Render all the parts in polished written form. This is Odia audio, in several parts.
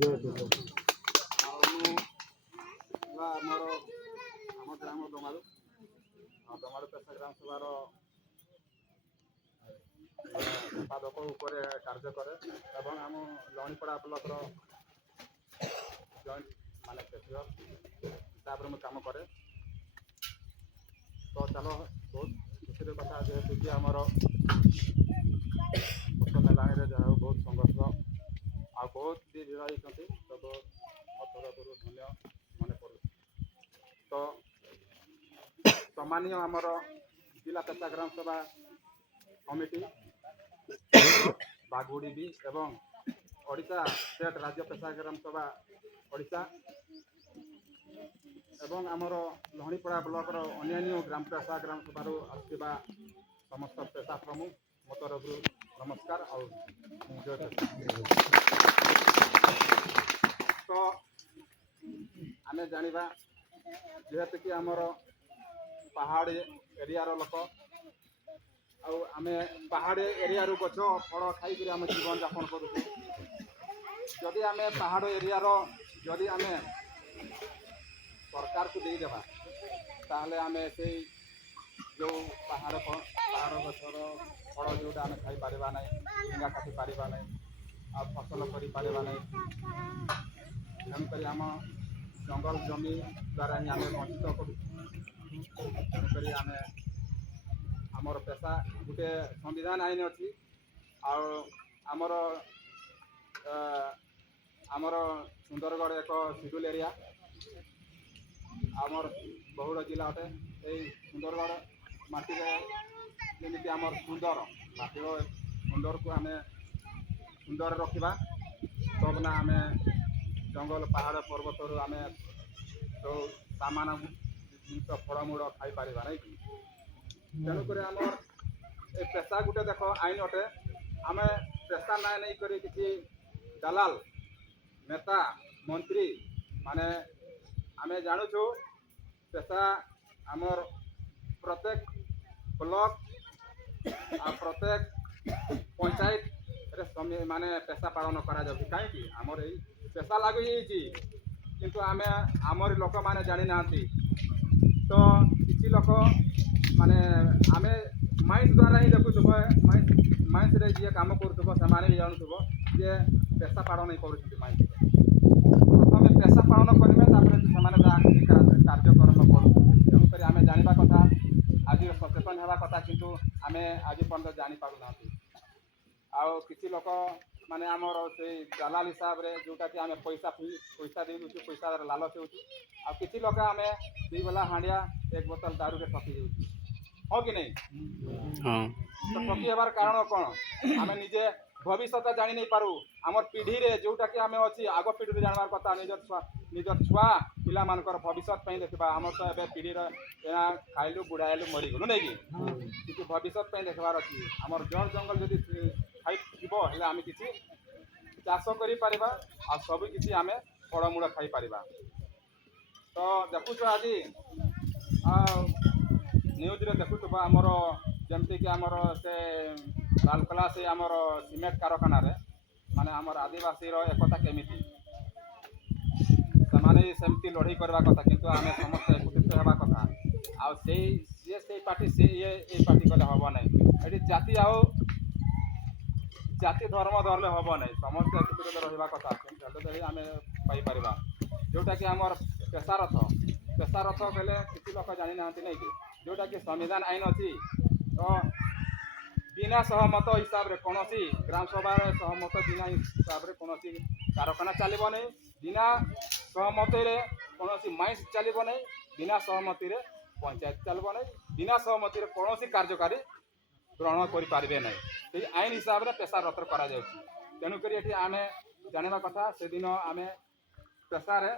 ଆମର ଆମ ଗ୍ରାମ ଦମାଳୁ ଦମାଳୁ ପେଶା ଗ୍ରାମ ସଭାର ସମ୍ପାଦକ ଉପରେ କାର୍ଯ୍ୟ କରେ ଏବଂ ଆମ ଲଣିପଡ଼ା ବ୍ଲକର ଜଏଣ୍ଟ ମାନେ ପ୍ରେସିଡେଣ୍ଟ ହିସାବରେ ମୁଁ କାମ କରେ। ତ ଚାଲ ବହୁତ ଖୁସିର କଥା ଯେହେତୁ କି ଆମର ମେଲାଣିରେ ଯାହା ହଉ ବହୁତ ସଂଘର୍ଷ ଆଉ ବହୁତ ବି ଭିଡ଼ ହେଇଛନ୍ତି ତ ମୋ ତରଫରୁ ଧନ୍ୟ ମନେ କରୁଛି। ତ ସମ୍ମାନୀୟ ଆମର ଜିଲ୍ଲା ପେଶା ଗ୍ରାମ ସଭା କମିଟି ବାଗୁଡ଼ି ବି ଏବଂ ଓଡ଼ିଶା ଷ୍ଟେଟ୍ ରାଜ୍ୟ ପେଶା ଗ୍ରାମ ସଭା ଓଡ଼ିଶା ଏବଂ ଆମର ଲହଣିପଡ଼ା ବ୍ଲକର ଅନ୍ୟାନ୍ୟ ଗ୍ରାମ ପେଶା ଗ୍ରାମ ସଭାରୁ ଆସିଥିବା ସମସ୍ତ ପେଶା ପ୍ରମୁଖ ମୋ ତରଫରୁ ନମସ୍କାର ଆଉ ତ ଆମେ ଜାଣିବା ଯେହେତୁ କି ଆମର ପାହାଡ଼ି ଏରିଆର ଲୋକ ଆଉ ଆମେ ପାହାଡ଼ି ଏରିଆରୁ ଗଛ ଫଳ ଖାଇକରି ଆମେ ଜୀବନଯାପନ କରୁଛୁ। ଯଦି ଆମେ ପାହାଡ଼ ଏରିଆର ଯଦି ଆମେ ସରକାରକୁ ଦେଇଦେବା ତାହେଲେ ଆମେ ସେଇ ଯେଉଁ ପାହାଡ଼ ଗଛର ଫଳ ଯେଉଁଟା ଆମେ ଖାଇପାରିବା ନାହିଁ, ଡିଙ୍ଗା କାଟି ପାରିବା ନାହିଁ ଆଉ ଫସଲ କରିପାରିବା ନାହିଁ। ତେଣୁକରି ଆମ ଜଙ୍ଗଲ ଜମି ଦ୍ୱାରା ହିଁ ଆମେ ବଞ୍ଚିତ କରୁଛୁ। ତେଣୁକରି ଆମେ ଆମର ପେଶା ଗୋଟେ ସମ୍ବିଧାନ ଆଇନ ଅଛି ଆଉ ଆମର ସୁନ୍ଦରଗଡ଼ ଏକ ସିଡ୍ୟୁଲ୍ ଏରିଆ ଆମର ବହୁଳ ଜିଲ୍ଲା ଅଟେ। ଏଇ ସୁନ୍ଦରଗଡ଼ ମାଟିରେ ଯେମିତି ଆମର ମାଟିର ସୁନ୍ଦରକୁ ଆମେ ସୁନ୍ଦର ରଖିବା ତବନା ଆମେ ଜଙ୍ଗଲ ପାହାଡ଼ ପର୍ବତରୁ ଆମେ ଯେଉଁ ସାମାନ ଜିନିଷ ଫଳମୂଳ ଖାଇପାରିବା ନାଇଁ କି। ତେଣୁକରି ଆମର ଏ ପେଶା ଗୋଟେ ଦେଖ ଆଇନ ଅଟେ। ଆମେ ପେଶା ନାଁ ନେଇକରି କିଛି ଦଲାଲ ନେତା ମନ୍ତ୍ରୀ ମାନେ ଆମେ ଜାଣୁଛୁ ପେଶା ଆମର ପ୍ରତ୍ୟେକ ବ୍ଲକ ଆଉ ପ୍ରତ୍ୟେକ ପଞ୍ଚାୟତରେ ମାନେ ପେଶା ପାଳନ କରାଯାଉଛି। କାହିଁକି ଆମର ଏଇ ପେଶା ଲାଗୁ ହେଇଯାଇଛି କିନ୍ତୁ ଆମରି ଲୋକମାନେ ଜାଣିନାହାନ୍ତି। ତ କିଛି ଲୋକ ମାନେ ଆମେ ମାଇଣ୍ଡ ଦ୍ୱାରା ହିଁ ଦେଖୁଥିବ, ମାଇଣ୍ଡରେ ଯିଏ କାମ କରୁଥିବ ସେମାନେ ବି ଜାଣୁଥିବ ଯେ ପେଶା ପାଳନ ହିଁ କରୁଛନ୍ତି। ମାଇଣ୍ଡ ପ୍ରଥମେ ପେଶା ପାଳନ କରିବେ ତାପରେ ସେମାନେ କାର୍ଯ୍ୟକ୍ରମ କରୁଛନ୍ତି। ତେଣୁକରି ଆମେ ଜାଣିବା କଥା, ଆଜି ସଚେତନ ହେବା କଥା, କିନ୍ତୁ ଆମେ ଆଜି ପର୍ଯ୍ୟନ୍ତ ଜାଣିପାରୁନାହାନ୍ତି। ଆଉ କିଛି ଲୋକ ମାନେ ଆମର ସେଇ ଦଲାଲ ହିସାବରେ ଯେଉଁଟାକି ଆମେ ପଇସା ଦେଇଦେଉଛୁ, ପଇସାର ଲାଲଚ ହେଉଛୁ। ଆଉ କିଛି ଲୋକ ଆମେ ଦୁଇ ବେଲା ହାଣ୍ଡିଆ ଏକ ବୋତଲ ଦାରୁରେ ଠକି ଦେଉଛୁ, ହଁ କି ନାହିଁ? ତ ଠକି ହେବାର କାରଣ କ'ଣ? ଆମେ ନିଜେ ଭବିଷ୍ୟତ ଜାଣି ନେଇ ପାରୁ। ଆମର ପିଢ଼ିରେ ଯେଉଁଟାକି ଆମେ ଅଛି ଆଗ ପିଢ଼ିରେ ଜାଣିବାର କଥା, ନିଜର ଛୁଆ ପିଲାମାନଙ୍କର ଭବିଷ୍ୟତ ପାଇଁ ଦେଖିବା। ଆମର ତ ଏବେ ପିଢ଼ିର ଖାଇଲୁ ବୁଢ଼ା ହେଲୁ ମରିଗଲୁ ନାଇଁ କି, କିନ୍ତୁ ଭବିଷ୍ୟତ ପାଇଁ ଦେଖିବାର ଅଛି। ଆମର ଜଳ ଜଙ୍ଗଲ ଯଦି ଖାଇଥିବ ହେଲେ ଆମେ କିଛି ଚାଷ କରିପାରିବା ଆଉ ସବୁ କିଛି ଆମେ ଫଳମୂଳ ଖାଇପାରିବା। ତ ଦେଖୁଛ ଆଜି ନ୍ୟୁଜ୍ରେ ଦେଖୁଥିବ ଆମର ଯେମିତିକି ଆମର ସେ ରାଉରକେଲା ସେ ଆମର ସିମେଣ୍ଟ କାରଖାନାରେ ମାନେ ଆମର ଆଦିବାସୀର ଏକତା କେମିତି ସେମାନେ ସେମିତି ଲଢ଼େଇ କରିବା କଥା, କିନ୍ତୁ ଆମେ ସମସ୍ତେ ଏକତ୍ରିତ ହେବା କଥା। ଆଉ ସେଇ ପାର୍ଟି ଏଇ ପାର୍ଟି କଲେ ହେବ ନାହିଁ। ଏଠି ଜାତି ଧର୍ମ ଧରିଲେ ହେବ ନାହିଁ, ସମସ୍ତେ ଏକତ୍ରିତ ରହିବା କଥା। ହେଲେ ଆମେ ପାଇପାରିବା। ଯେଉଁଟାକି ଆମର ପେଶାରଥ କହିଲେ କିଛି ଲୋକ ଜାଣିନାହାନ୍ତି ନାଇଁ କି, ଯେଉଁଟାକି ସମ୍ବିଧାନ ଆଇନ ଅଛି। ତ ବିନା ସହମତ ହିସାବରେ କୌଣସି ଗ୍ରାମ ସଭାର ସହମତ ବିନା ହିସାବରେ କୌଣସି କାରଖାନା ଚାଲିବ ନାହିଁ, ବିନା ସହମତିରେ କୌଣସି ମାଇନ୍ସ ଚାଲିବ ନାହିଁ, ବିନା ସହମତିରେ ପଞ୍ଚାୟତ ଚାଲିବ ନାହିଁ, ବିନା ସହମତିରେ କୌଣସି କାର୍ଯ୍ୟକାରୀ ଗ୍ରହଣ କରିପାରିବେ ନାହିଁ। ସେଇ ଆଇନ ହିସାବରେ ପେଶାରଥ କରାଯାଉଛି। ତେଣୁକରି ଏଠି ଆମେ ଜାଣିବା କଥା, ସେଦିନ ଆମେ ପେଶାରେ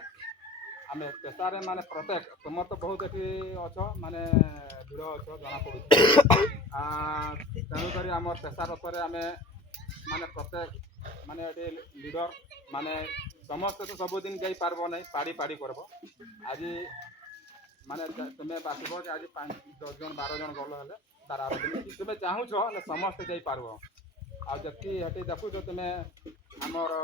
ମାନେ ପ୍ରତ୍ୟେକ ତୁମର ତ ବହୁତ ଏଠି ଅଛ ମାନେ ଭିଡ଼ ଅଛ ଜଣାପଡ଼ୁଛି। ତେଣୁକରି ଆମର ପେଶାରଥରେ ଆମେ ମାନେ ପ୍ରତ୍ୟେକ ମାନେ ଏଠି ଲିଡ଼ର ମାନେ ସମସ୍ତେ ତ ସବୁଦିନ ଯାଇପାରିବ ନାହିଁ, ପାଡ଼ି କରିବ। ଆଜି ମାନେ ତୁମେ ବାସିବ ଯେ ଆଜି 5-10 ଜଣ 12 ଜଣ ଗଲ ହେଲେ ତାର ଆର ଦିନ ତୁମେ ଚାହୁଁଛ ହେଲେ ସମସ୍ତେ ଯାଇପାରିବ। ଆଉ ଯେତିକି ସେଠି ଦେଖୁଛ ତୁମେ ଆମର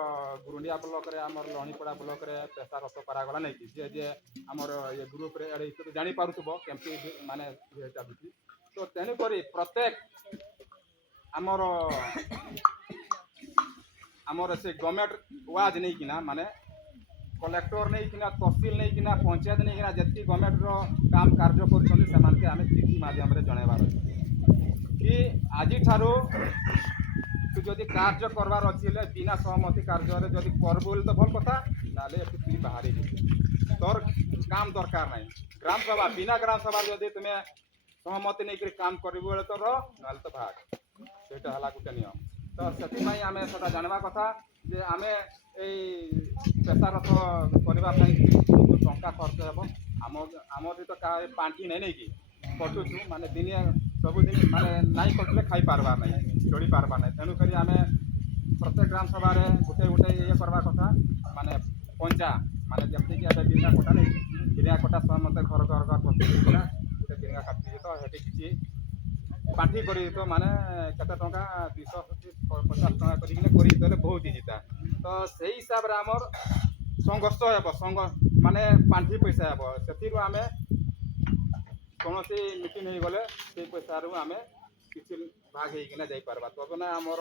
ଗୁରୁଣ୍ଡିଆ ବ୍ଲକରେ ଆମର ଲହଣିପଡ଼ା ବ୍ଲକରେ ପେଶା ରସ କରାଗଲା ନାଇଁ କି ଯେ ଆମର ଏ ଗ୍ରୁପରେ ଏଠି ଜାଣିପାରୁଥିବ କେମିତି ମାନେ ଇଏ ଚାଲୁଛି। ତ ତେଣୁକରି ପ୍ରତ୍ୟେକ ଆମର ଆମର ସେ ଗଭର୍ଣ୍ଣମେଣ୍ଟ ୱାଜ୍ ନେଇକିନା ମାନେ କଲେକ୍ଟର ନେଇକିନା ତହସିଲ ନେଇକିନା ପଞ୍ଚାୟତ ନେଇକିନା ଯେତିକି ଗଭର୍ଣ୍ଣମେଣ୍ଟର କାମ କାର୍ଯ୍ୟ କରୁଛନ୍ତି ସେମାନଙ୍କୁ ଆମେ ଚିଠି ମାଧ୍ୟମରେ ଜଣାଇବାର ଅଛି କି ଆଜିଠାରୁ ତୁ ଯଦି କାର୍ଯ୍ୟ করবার ଅଛି ହେଲେ ବିନା ସହମତି କାର୍ଯ୍ୟରେ ଯଦି করବୁ ବୋଲି ତ ଭଲ କଥା ତାହେଲେ ଏଠୁ ତୁଇ ବାହାରି ଯିବୁ তোর কাম দরকার নাই গ্রাম সভা বিনা গ্রাম সভা যদি তুমি সহমতি নেইকি কাম করবু বেলে তো রহ নହେଲେ তো ভাগ ସେଇଟା ହେଲା ଗୋଟେ ନିୟମ ତ ସେଥିପାଇଁ ଆମେ ସେଟା ଜାଣିବା କଥା ଯେ ଆମେ ଏଇ ପେଶାରତ କରିବା ପାଇଁ ଯେଉଁ ଟଙ୍କା ଖର୍ଚ୍ଚ ହେବ ଆମର ତ କାହା ପାଣ୍ଠି ନାଇଁ ନେଇକି କଟୁଛୁ ମାନେ ଦିନିଆ ସବୁଦିନ ମାନେ ନାଇଁ କଟିଲେ ଖାଇପାରବା ନାହିଁ ଚଳିପାରବା ନାହିଁ ତେଣୁକରି ଆମେ ପ୍ରତ୍ୟେକ ଗ୍ରାମ ସଭାରେ ଗୋଟେ ଗୋଟେ ଇଏ କରିବା କଥା ମାନେ ପଞ୍ଚା ମାନେ ଯେମିତିକି ଏବେ ବିରିଙ୍ଗା କଟା ନେଇ ବିରିଙ୍ଗା କଟା ସମସ୍ତେ ଘର ପଚିକିନା ଗୋଟେ ବିରିଙ୍ଗା କାଟିଛି ତ ସେଠି କିଛି ପାଣ୍ଠି କରି ତ ମାନେ କେତେ ଟଙ୍କା 250 ଟଙ୍କା କରିକିନା କରିଦେଲେ ବହୁତ ହେଇଯିତା ତ ସେଇ ହିସାବରେ ଆମର ସଂଘର୍ଷ ହେବ ମାନେ ପାଣ୍ଠି ପଇସା ହେବ ସେଥିରୁ ଆମେ କୌଣସି ମିଟିଂ ହେଇଗଲେ ସେଇ ପଇସାରୁ ଆମେ କିଛି ଭାଗ ହେଇକିନା ଯାଇପାରବା ତବେ ନା ଆମର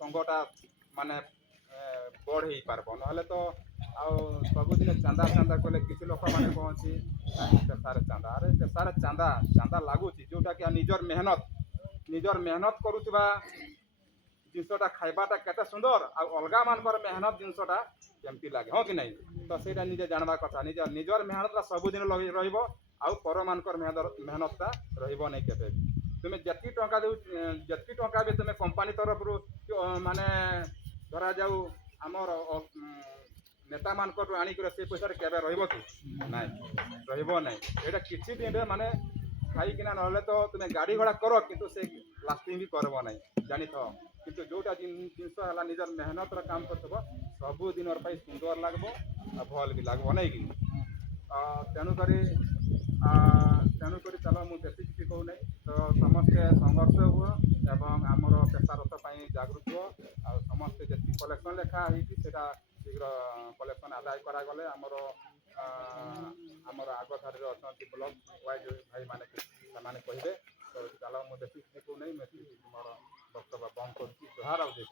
ସଂଘଟା ମାନେ ବଢ଼ ହେଇପାରବ ନହେଲେ ତ ଆଉ ସବୁଦିନ ଚାନ୍ଦା କଲେ କିଛି ଲୋକମାନେ କହନ୍ତି ନାଇଁ ପେଶାରେ ଚାନ୍ଦା ଆରେ ପେଶାରେ ଚାନ୍ଦା ଲାଗୁଛି ଯେଉଁଟାକି ନିଜର ମେହନତ କରୁଥିବା ଜିନିଷଟା ଖାଇବାଟା କେତେ ସୁନ୍ଦର ଆଉ ଅଲଗା ମାନଙ୍କର ମେହନତ ଜିନିଷଟା କେମିତି ଲାଗେ ହଁ କି ନାହିଁ ତ ସେଇଟା ନିଜେ ଜାଣିବା କଥା ନିଜର ମେହନତଟା ସବୁଦିନ ରହିବ ଆଉ ପରମାନଙ୍କର ମେହନତଟା ରହିବ ନାହିଁ କେବେ ତୁମେ ଯେତିକି ଟଙ୍କା ବି ତୁମେ କମ୍ପାନୀ ତରଫରୁ ମାନେ ଧରାଯାଉ ଆମର ନେତାମାନଙ୍କଠୁ ଆଣିକରି ସେ ପଇସାରେ କେବେ ରହିବ କି ନାଇଁ ରହିବ ନାହିଁ ଏଇଟା କିଛି ବି ଏବେ ମାନେ ଖାଇକିନା ନହେଲେ ତ ତୁମେ ଗାଡ଼ି ଘୋଡ଼ା କର କିନ୍ତୁ ସେ ଲାଷ୍ଟିଂ ବି କରିବ ନାହିଁ ଜାଣିଥାଅ କିନ୍ତୁ ଯେଉଁଟା ଜିନିଷ ହେଲା ନିଜର ମେହନତର କାମ କରୁଥିବ ସବୁଦିନର ପାଇଁ ସୁନ୍ଦର ଲାଗିବ ଆଉ ଭଲ ବି ଲାଗିବ ନାଇଁ କି ତେଣୁକରି ଚାଲ ମୁଁ ବେଶୀ କିଛି କହୁନାହିଁ ତ ସମସ୍ତେ ସଂଘର୍ଷ ହୁଅ ଏବଂ ଆମର ପେଶାରତ ପାଇଁ ଜାଗୃତ ହୁଅ ଆଉ ସମସ୍ତେ ଯେତିକି କଲେକ୍ସନ୍ ଲେଖା ହେଇଛି ସେଇଟା ଶୀଘ୍ର କଲେକ୍ସନ୍ ଆଦାୟ କରାଗଲେ ଆମର ଆଗଧାରରେ ଅଛନ୍ତି ବ୍ଲକ ୱାଇଜ୍ ଭାଇମାନେ ସେମାନେ କହିବେ ତ ଚାଲ ମୁଁ ବେଶୀ କିଛି କହୁନାହିଁ ମୋର ବକ୍ତବ୍ୟ ବନ୍ଦ କରୁଛି ଜୁହାର ଆଉ ଜୟ